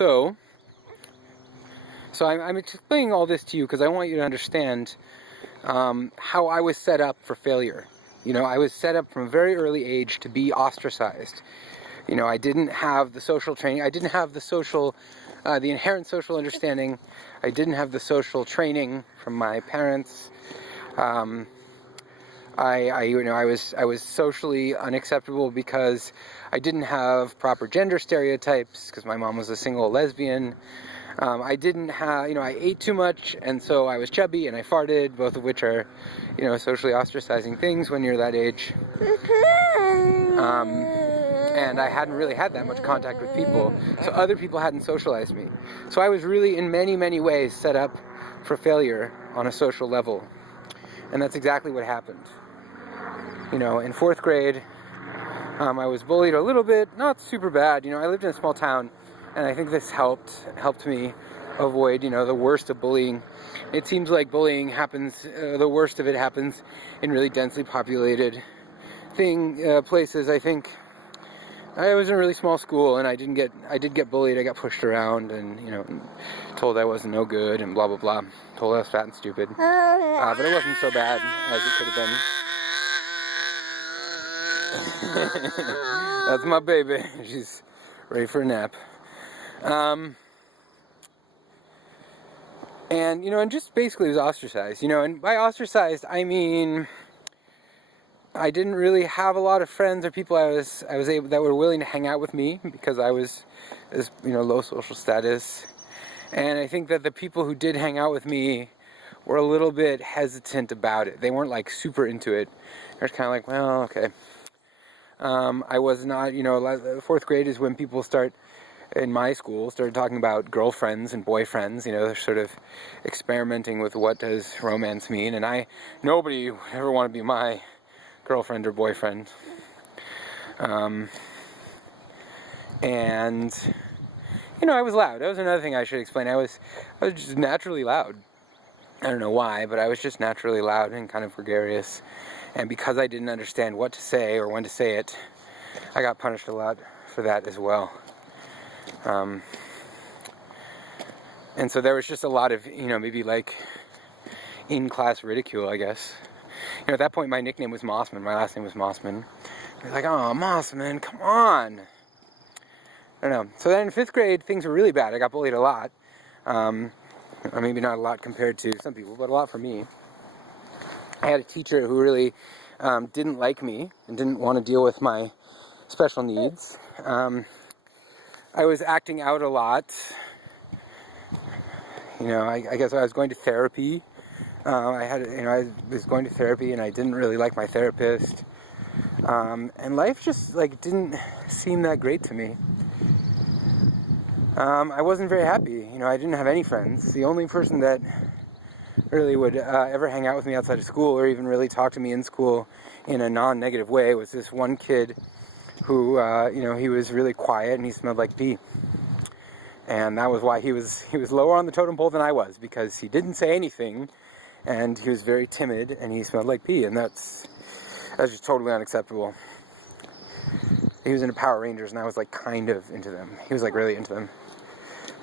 So I'm explaining all this to you because I want you to understand how I was set up for failure. You know, I was set up from a very early age to be ostracized. You know, I didn't have the social training. I didn't have the social, the inherent social understanding. I didn't have the social training from my parents. I was socially unacceptable because I didn't have proper gender stereotypes because my mom was a single lesbian. I didn't have, I ate too much, and so I was chubby and I farted, both of which are, socially ostracizing things when you're that age. And I hadn't really had that much contact with people, so other people hadn't socialized me. So I was really, in many, many ways, set up for failure on a social level. And that's exactly what happened. In fourth grade, I was bullied a little bit, not super bad. I lived in a small town, and I think this helped me avoid, the worst of bullying. It seems like bullying happens, the worst of it happens in really densely populated places. I think I was in a really small school, and I did get bullied. I got pushed around, and told I wasn't no good, and blah blah blah. Told I was fat and stupid, but it wasn't so bad as it could have been. That's my baby. She's ready for a nap. And just basically was ostracized. And by ostracized, I mean I didn't really have a lot of friends or people I was able that were willing to hang out with me because I was this low social status. And I think that the people who did hang out with me were a little bit hesitant about it. They weren't like super into it. They're kind of like, well, okay. I was not, fourth grade is when people in my school, started talking about girlfriends and boyfriends. They're sort of experimenting with what does romance mean. And nobody would ever want to be my girlfriend or boyfriend. And I was loud. That was another thing I should explain. I was just naturally loud. I don't know why, but I was just naturally loud and kind of gregarious. And because I didn't understand what to say or when to say it, I got punished a lot for that as well. And so there was just a lot of, maybe like in-class ridicule, I guess. At that point, my nickname was Mossman. My last name was Mossman. They're like, oh, Mossman, come on. I don't know. So then in fifth grade, things were really bad. I got bullied a lot. Or maybe not a lot compared to some people, but a lot for me. I had a teacher who really didn't like me and didn't want to deal with my special needs. I was acting out a lot. I guess I was going to therapy. I was going to therapy and I didn't really like my therapist. And life just didn't seem that great to me. I wasn't very happy. I didn't have any friends. The only person that really would ever hang out with me outside of school or even really talk to me in school in a non-negative way was this one kid who, he was really quiet and he smelled like pee. And that was why he was lower on the totem pole than I was, because he didn't say anything and he was very timid and he smelled like pee, and that's just totally unacceptable. He was into Power Rangers and I was kind of into them. He was really into them.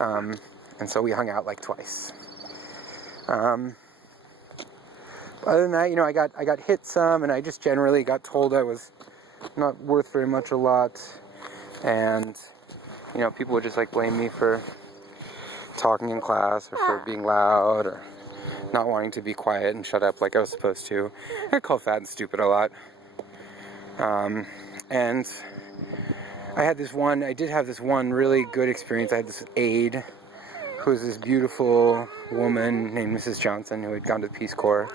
And so we hung out twice. Other than that, I got hit some, and I just generally got told I was not worth very much a lot, and people would just blame me for talking in class or for being loud or not wanting to be quiet and shut up like I was supposed to. I got called fat and stupid a lot. And I did have this one really good experience. I had this aide who was this beautiful woman named Mrs. Johnson who had gone to the Peace Corps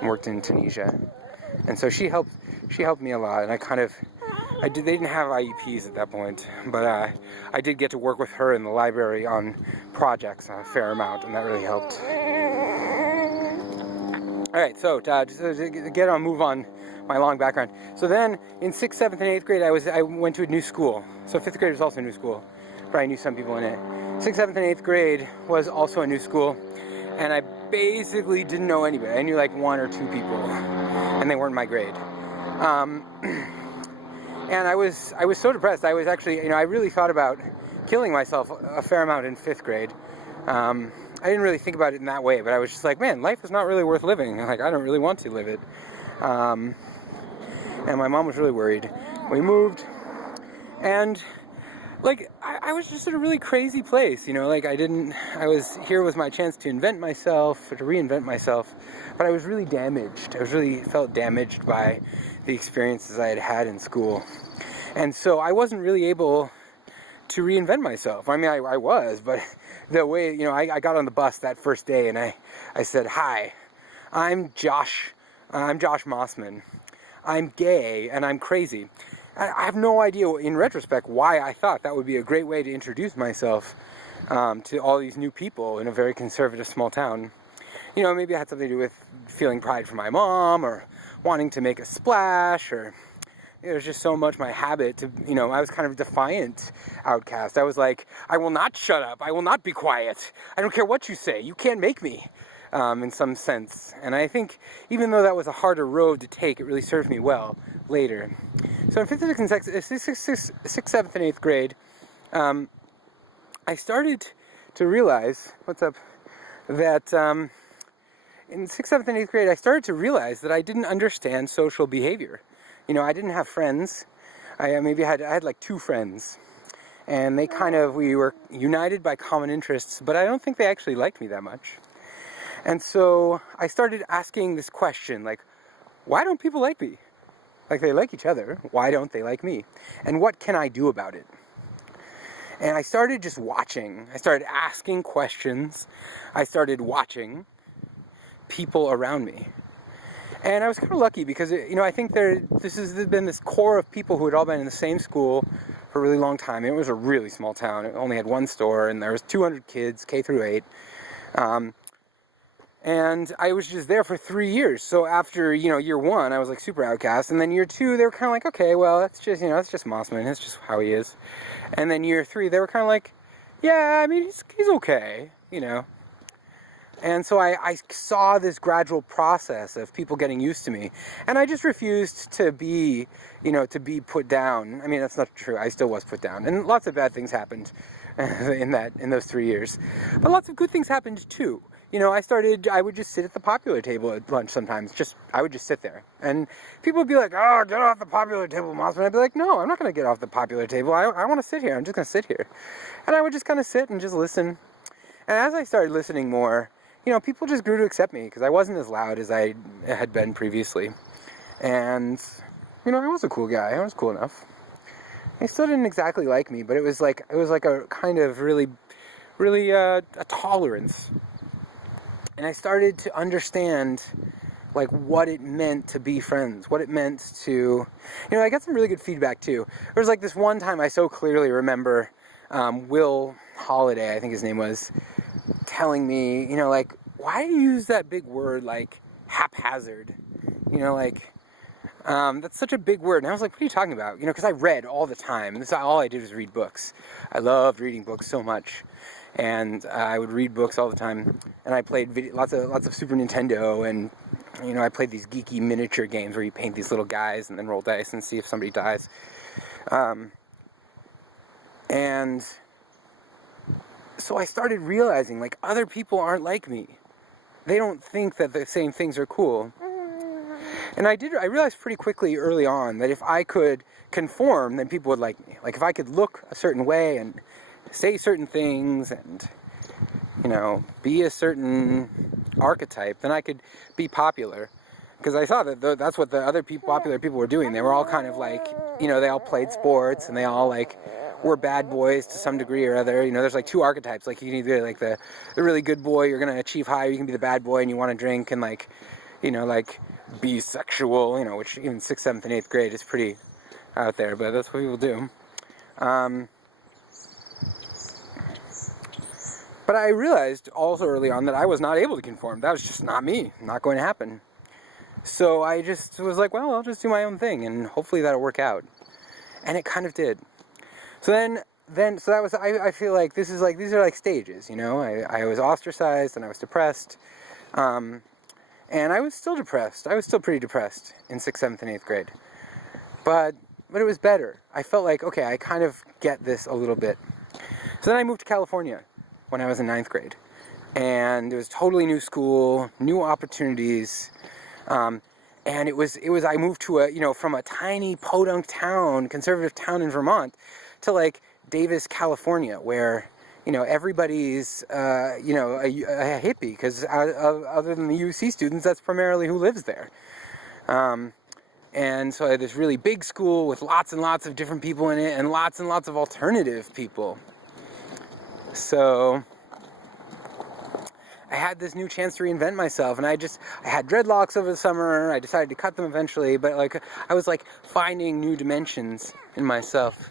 and worked in Tunisia. And so she helped me a lot, and they didn't have IEPs at that point, but I did get to work with her in the library on projects a fair amount, and that really helped. Alright, so just to move on my long background. So then in 6th, 7th, and 8th grade I went to a new school. So 5th grade was also a new school. Probably knew some people in it. 6th, 7th, and 8th grade was also a new school, and I basically didn't know anybody. I knew one or two people, and they weren't my grade. And I was so depressed. I was actually, I really thought about killing myself a fair amount in 5th grade. I didn't really think about it in that way, but I was just like, man, life is not really worth living. Like, I don't really want to live it. And my mom was really worried. We moved, and like, I was just in a really crazy place, like here was my chance to invent myself, to reinvent myself, but I was really damaged. Felt damaged by the experiences I had had in school. And so I wasn't really able to reinvent myself. I mean, I was, but the way, I got on the bus that first day and I said, hi, I'm Josh Mossman. I'm gay and I'm crazy. I have no idea, in retrospect, why I thought that would be a great way to introduce myself to all these new people in a very conservative small town. Maybe it had something to do with feeling pride for my mom, or wanting to make a splash, or it was just so much my habit to, I was kind of a defiant outcast. I was like, I will not shut up. I will not be quiet. I don't care what you say. You can't make me, in some sense. And I think even though that was a harder road to take, it really served me well later. So in 5th, 6th, 7th, and 8th grade, I started to realize, that in 6th, 7th, and 8th grade, I started to realize that I didn't understand social behavior. I didn't have friends. I had like 2 friends, and we were united by common interests, but I don't think they actually liked me that much. And so I started asking this question, like, why don't people like me? Like, they like each other. Why don't they like me? And what can I do about it? And I started just watching. I started asking questions. I started watching people around me. And I was kind of lucky because, I think there's been this core of people who had all been in the same school for a really long time. It was a really small town. It only had 1 store, and there was 200 kids, K through 8. And I was just there for 3 years. So after, year 1, I was like super outcast. And then year 2, they were kind of like, okay, well, that's just, that's just Mossman. That's just how he is. And then year 3, they were kind of like, yeah, I mean, he's okay, And so I saw this gradual process of people getting used to me. And I just refused to be, to be put down. I mean, that's not true. I still was put down. And lots of bad things happened in those 3 years. But lots of good things happened too. I would just sit at the popular table at lunch sometimes. I would just sit there. And people would be like, oh, get off the popular table, Mossman. I'd be like, no, I'm not going to get off the popular table. I want to sit here. I'm just going to sit here. And I would just kind of sit and just listen. And as I started listening more, people just grew to accept me because I wasn't as loud as I had been previously. And, I was a cool guy. I was cool enough. They still didn't exactly like me, but it was like a kind of really, really a tolerance. And I started to understand, like, what it meant to be friends, what it meant to, I got some really good feedback too. There was like this one time I so clearly remember Will Holiday, I think his name was, telling me, like, why do you use that big word, like, haphazard? That's such a big word. And I was like, what are you talking about? Because I read all the time. All I did was read books. I loved reading books so much. And I would read books all the time. And I played lots of Super Nintendo. And, I played these geeky miniature games where you paint these little guys and then roll dice and see if somebody dies. And so I started realizing, like, other people aren't like me. They don't think that the same things are cool. And I realized pretty quickly early on that if I could conform, then people would like me. Like, if I could look a certain way and say certain things and, be a certain archetype, then I could be popular. Because I saw that that's what the other popular people were doing. They were all kind of like, they all played sports and they all, like, were bad boys to some degree or other. There's like 2 archetypes. Like, you can either like the really good boy, you're going to achieve high, or you can be the bad boy and you want to drink and, like, like, be sexual, which even 6th, 7th, and 8th grade is pretty out there, but that's what people do. But I realized also early on that I was not able to conform. That was just not me. Not going to happen. So I just was like, well, I'll just do my own thing, and hopefully that'll work out. And it kind of did. So so that was, I feel like these are like stages, I was ostracized and I was depressed. And I was still depressed. I was still pretty depressed in 6th, 7th, and 8th grade. But it was better. I felt like, okay, I kind of get this a little bit. So then I moved to California when I was in 9th grade. And it was totally new school, new opportunities. And it was I moved to from a tiny podunk town, conservative town in Vermont, to like Davis, California, where, everybody's, a hippie, because other than the UC students, that's primarily who lives there. And so I had this really big school with lots and lots of different people in it, and lots of alternative people. So I had this new chance to reinvent myself, and I had dreadlocks over the summer. I decided to cut them eventually, but I was finding new dimensions in myself.